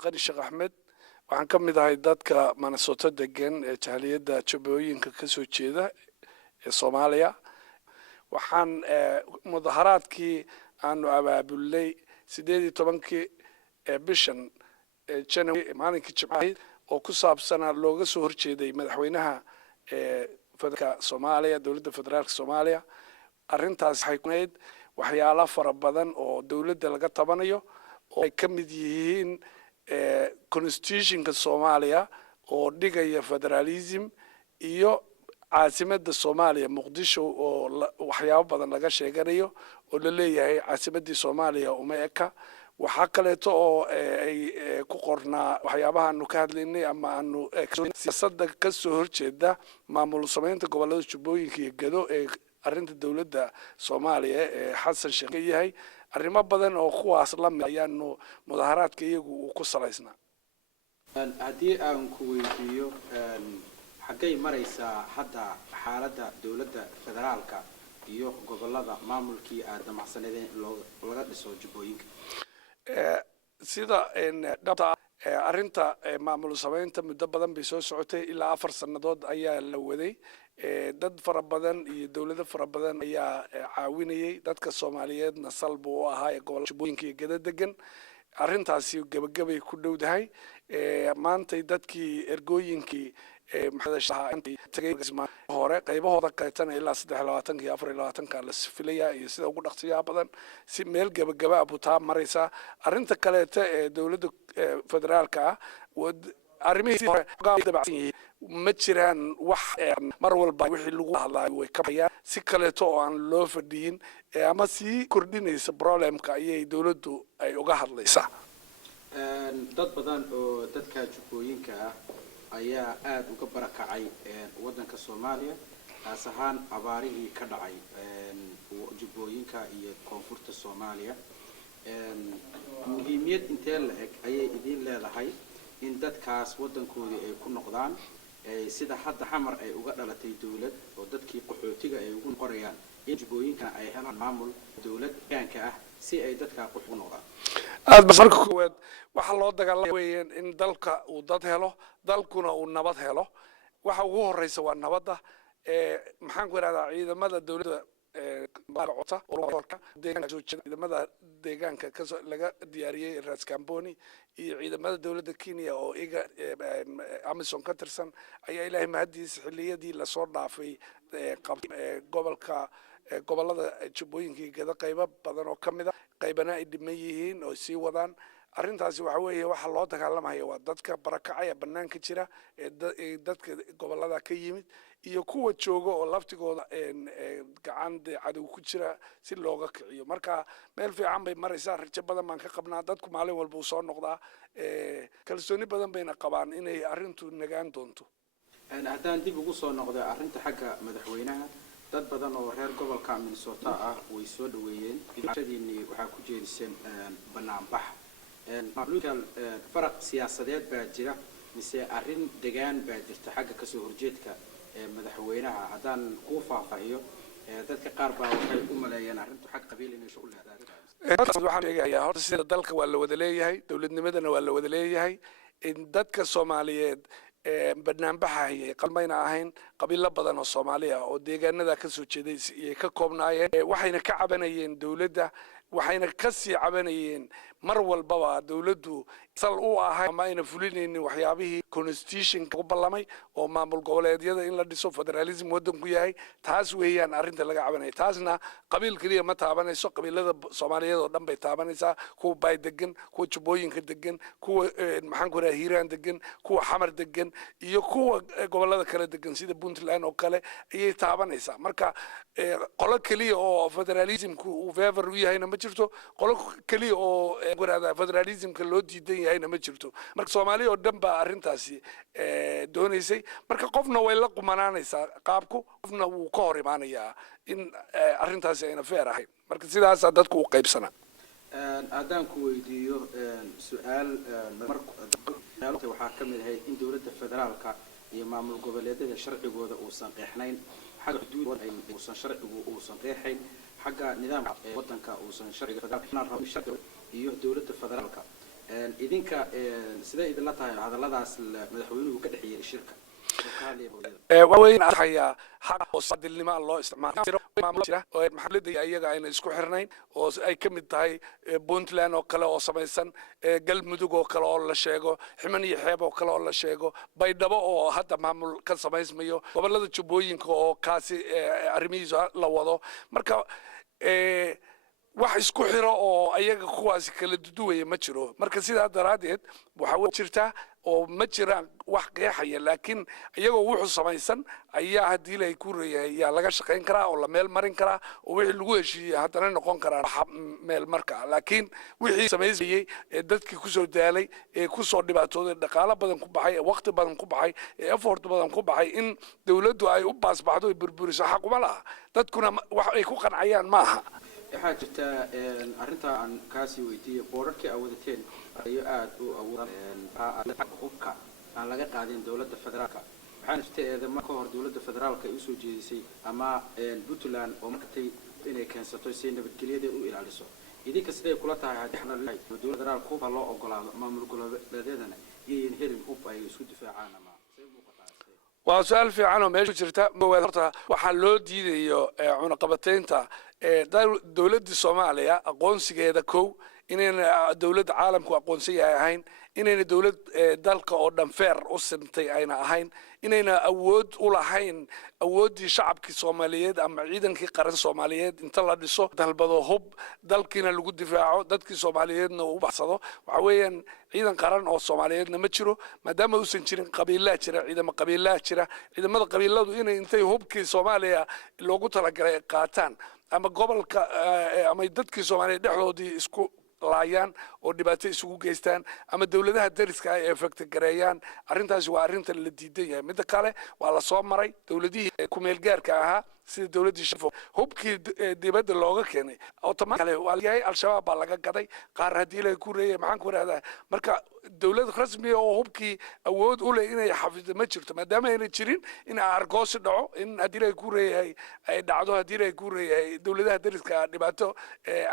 cabdiqani sheekh axmed waxaan ka mid ahay dadka Minnesota degan ee jaaliyadda Jubbooyinka ka soo jeeda ee Soomaaliya. waxaan mudaharaadkii aanu abaabulay 18 bishan January maalinkii Jimcaha oo ku saabsanaa looga soo horjeeday madaxweynaha federaalka Soomaaliya dowladda federaalka Soomaaliya. arrintaas waxay kunayd waxyaalo fara badan oo dowladda laga tabanayo oo ay ka mid yihiin constitutionka Soomaaliya oo dhigaya federalism iyo caasimadda Soomaaliya Muqdisho oo waxyaabo badan laga sheeganayo oo la leeyahay caasimaddii Soomaaliya uma eka. waxa kale oo ay ku qornaa waxyaabaha aanu ka hadlaynay ama aanu siyaasadda ka soo horjeeda maamul samaynta gobollada Jubbooyinka iyo Gedo ee arrinta dowladda Soomaaliya ee Xasan Sheekh yahay. arrimo badan oo kuwaas la mid ayaanu mudaharaadka iyagu ku salaysnaa. haddii aan ku weydiiyo xaggay maraysaa hadda xaaladda dowladda federaalka iyo gobollada maamulkii aad damacsanadeen laga dhiso Jubbooyinka? sida dhabta arrinta maamul samaynta muddo badan bay soo socotay ilaa 4 sanadood ayaa la waday. dad fara badan iyo dawlado fara badan ayaa caawinayay. dadka Soomaaliyeedna salb u ahaa ee gobolka Jubbooyinka iyo Gedo degan. arrintaasi gabagabay ku dhowdahay. maanta dadkii ergooyinkii hore qaybahooda qaybtan ilaa 23 iyo 24 la filaya iyo sida ugu dhaqsiyaha badan si meel gabagaba butaa maraysa. arrinta kaleeta ee dowladda federaalka arrimihii hore ma jiraan wax mar walba wixii lagu hadlayo way ka bayaan si kaleeto oo aan loo fadhiyin ama si kordhinaysa problemka ayay dowladdu ay uga hadlaysaa. dad badan oo dadka Jubbooyinka ah ayaa aad uga barakacay wadanka Soomaaliya taas ahaan abaarihii ka dhacay Jubbooyinka iyo koonfurta Soomaaliya. muhiimiyad intee la eg ayay idin leedahay in dadkaas wadankoodii ay ku noqdaan sida hadda xamar ay uga dhalatay dawlad oo dadkii qaxootiga ay ugu qorayaan in Jubbooyinka ay helaan maamul dawlad gaanka ah si ay dadka qaxootiga noqdaan? marka koowaad waxa loo dagaalamay in dalka uu dad helo dalkuna uu nabad helo. waxa ugu horeysa waa nabadda. maxaan ku yiraahdaa ciidamada dawladda magacota ciidamada deegaanka laga diyaariyay Ras Kamboni iyo ciidamada dawladda Kenya oo iga Amazon ka tirsan ayaa Ilaahay mahadiis xilliyadii la soo dhaafay gobolada Jubbooyinka iyo Gedo qaybo badan oo kamid ah qaybana ay dhiman yihiin oo sii wadaan. arrintaasi waxa weeye waxa loo dagaalamayo waa dadka barakacaya banaanka jira ee dadka gobolada ka yimid iyo kuwa jooga oo laftigooda gacan cadow ku jira si looga kiciyo. marka meel fiican bay maraysaa. rajo badan baan ka qabnaa. dadku maalin walba u soo noqdaa. kalsooni badan bayna qabaan inay arrintu nagaan doonto. haddaan dib ugu soo noqdo arrinta xagga madaxweynaha dad badan oo reer gobolka Minnesota ah way soo dhaweeyeen. bulshadiinii waxaa ku jeediseen banaanbax. faraq siyaasadeed baa jira mise arrin degaan baa jirta xagga ka soo horjeedka madaxweynaha? haddaan ku faahfaahiyo dadka qaar baa waxay u maleeyeen arrintu xag qabiil inay soo leedahay. waxaan sheegayaa horta sida dalka waa la wada leeyahay dawladnimadana waa la wada leeyahay. in dadka Soomaaliyeed banaanbaxaya qalmayna ahayn qabiilo badan oo Soomaali ah oo deegaanada ka soo jeeday iyo ka koobnaayeen waxayna ka cabanayeen dawladda waxayna ka sii cabanayeen mar walba dawladdu sal u ahay ama ayna fulinaynin waxyaabihii constitution ku ballamay oo maamul goboleedyada in la dhiso federalism wadanku yahay. taas weeyaan arrinta laga cabanay. taasna qabiil kaliya ma taabanayso qabiilada Soomaaliyeed oo dhan bay taabanaysaa. kuwa Bay degan kuwa Jubbooyinka degan kuwa maxaan ku yiraahdaa Hiiraan degan kuwa Xamar degan iyo kuwa gobolada kale degan sida Puntland oo kale ayay taabanaysaa. marka qolo kaliya oo federalismku uu favor u yahayna ma jirto. qolo kaliya oo federalismka loo diidan yahayna ma jirto. marka Soomaaliya oo dhan baa arrintaasi doonaysay. marka qofna way la qumanaanaysaa qaabku qofna wuu ka hor imaanayaa in arrintaasi ayna fair ahayn. marka sidaas dadku u qaybsanaa. haddaan ku weydiiyo su'aal waxaa ka mid ahayd in dowladda federaalka iyo maamul goboleedyada sharcigooda uusan qeexnayn xagga xuduud uusan sharcigu uusan qeexayn xagga nidaamka wadanka uusan sharciga federaalka iyo dowladda federaalka idinka sida idin la tahay hadalladaas madaxweynuhu ka dhaxeeyay shirka وين أحيا حق وصاد اللي ما الله استعمال جرا ومحلدي أيها أنا إسكو حرنين أو أي كم تهاي بونتلان أو كلا أو سميسن قلب مدوق أو كلا الله شيء حمني يحب أو كلا الله شيء بيدبا أو حتى معمول كسميس ميو قبل هذا تشوبوين كأو كاسي أرميزا لوضو مركا wax isku xiro oo ayaga kuwaas kala duduway ma jiro marka sidaa daraadeed waxa uu jirtaa oo ma jiraan wax qeexaya laakiin iyagoo wuxuu samaysan ayaa hadii la ku reeyay laga shaqeyn karaa oo la meel marin karaa oo wixii lagu heshiiyay haddana noqon karaa meel marka laakiin wixii sameeyay dadkii ku soo daalay ku soo dhibaatooday dhaqaale badan ku baxay waqti badan ku baxay effort badan ku baxay in dawladdu ay u baasbaxdo burburiso xaq uma laha dadkuna wax ay ku qancayaan maaha waxaa jirta arrinta aan kaasi weydiiyay boorarkii awadateen ayo aad u awoodaan hubka aan laga qaadin dawladda federaalka waxaan jirta marka hor dawladda federaalka ay u soo jeedisay ama Puntland oo markay inay keensato si nabadgelyada u ilaaliso idinka sidee kula tahay hadixna dawladda federaalka hub loo ogolaado maamul goboleedyadana iyo helin hub ay isku difaacaan ama waa su'aal fiican oo meesha jirta horta waxa loo diidayo cunaqabataynta dawladda Soomaaliya aqoonsigeeda koow inayna dawladda caalamku aqoonsiga ahayn inayna dawlad dalka oo dhan feer u sintay ayna ahayn inayna awood u lahayn awoodii shacabkii Soomaaliyeed ama ciidankii qaran Soomaaliyeed inta la dhiso dalbado hub dalkiina lagu difaaco dadkii Soomaaliyeedna u baxsado waxa weeyaan ciidan qaran oo Soomaaliyeedna ma jiro maadaama uusan jirin qabiilada jira ciidamada qabiiladu inay intay hubkii Soomaaliya loogu talagalay qaataan ama gobolka ama dadkii Soomaaliyeed dhexdoodii isku laayaan oo dhibaato isugu geystaan ama dawladaha dariska ay effect gareeyaan arintaas waa arinta la diidan yahay mid kale waa la soo maray dawladihii ku meel gaarka ahaa sida dawladii shafo hubkii dibadda looga keenay automatically waa yahay al-shabaab baa laga gaday qaar hadii la ku reeyay maxaan ku raahdaa marka dawlad rasmi oo hubkii awood u leh inay xafido ma jirto maadaama ay jirin in argoosi dhaco in hadii la ku reeyay ay dhacdo hadii la ku reeyay dawladaha dariska dhibaato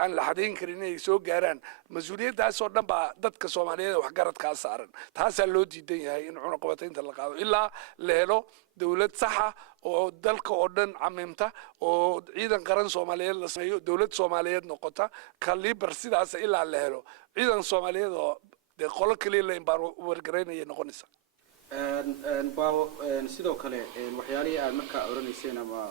aan la xadeyn karin inay soo gaaraan mas'uuliyadaas oo dhan baa dadka Soomaaliyeed wax garad ka saaran taas loo diidan yahay in cunaqabataynta la qaado ilaa la helo dawlad sax ah oo dalka oo dhan camimta oo ciidan qaran Soomaaliyeed la sameeyo dawlad Soomaaliyeed noqota kaliber sidaas ilaa la helo ciidan Soomaaliyeed oo qolo kaliya la imbar wargareynaya noqonaysa sidoo kale waxyaalihi aad markaa oranayseen ama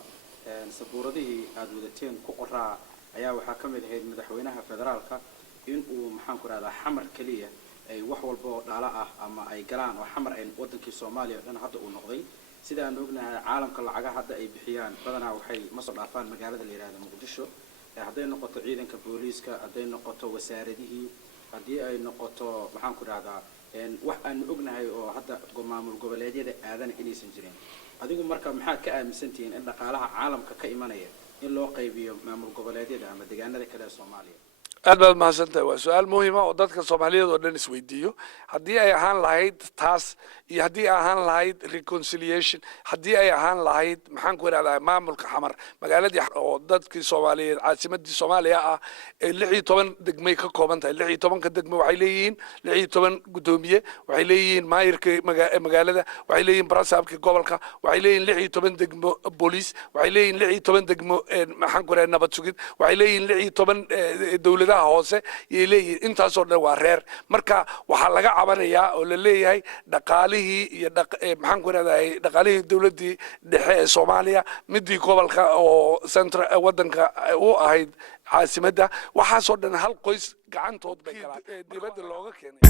sabuuradihii aad wadateen ku qoraa ayaa waxaa ka mid ahayd madaxweynaha federaalka in uu maxaan ku raahdaa xamar kaliya ay wax walba oo dhaala ah ama ay galaan oo xamar ay wadankii Soomaaliya dhan hadda uu noqday sida aan ognahay caalamka lacagaha hadda ay bixiyaan badanaa waxay ma soo dhaafaan magaalada la yiraahdo Muqdisho hadday noqoto ciidanka booliiska hadday noqoto wasaaradihii haddii ay noqoto maxaan ku raahdaa wax aan ognahay oo hadda maamul goboleedyada aadan inaysan jirin adigu marka maxaad ka aaminsantihiin in dhaqaalaha caalamka ka imanaya in loo qaybiyo maamul goboleedyada ama deegaanada kale ee Soomaaliya aad baad mahadsantahay waa su'aal muhiim ah oo dadka Soomaaliyeed oo dhan isweydiiyo haddii ay ahaan lahayd taas iyo haddii ay ahaan lahayd reconciliation haddii ay ahaan lahayd maxaan ku raahdaa maamulka xamar magaaladii oo dadkii Soomaaliyeed caasimadii Soomaaliya ah 16 degmay ka kooban tahay 16 degmo waxay leeyihiin 16 gudoomiye waxay leeyihiin maayirka magaalada waxay leeyihiin barasaabka gobolka waxay leeyihiin 16 degmo police waxay leeyihiin 16 degmo maxaan ku raahdaa nabad sugid waxay leeyihiin 16 dawladaha hoose yeelay intaas oo dhan waa reer marka waxa laga cabanayaa oo la leeyahay dhaqaalihii iyo maxaan ku raadayay dhaqaalihii dawladii dhexe ee Soomaaliya midii gobolka oo central wadanka u ahayd caasimadda waxa soo dhan hal qoys gacantood bay kala dibadda looga keenay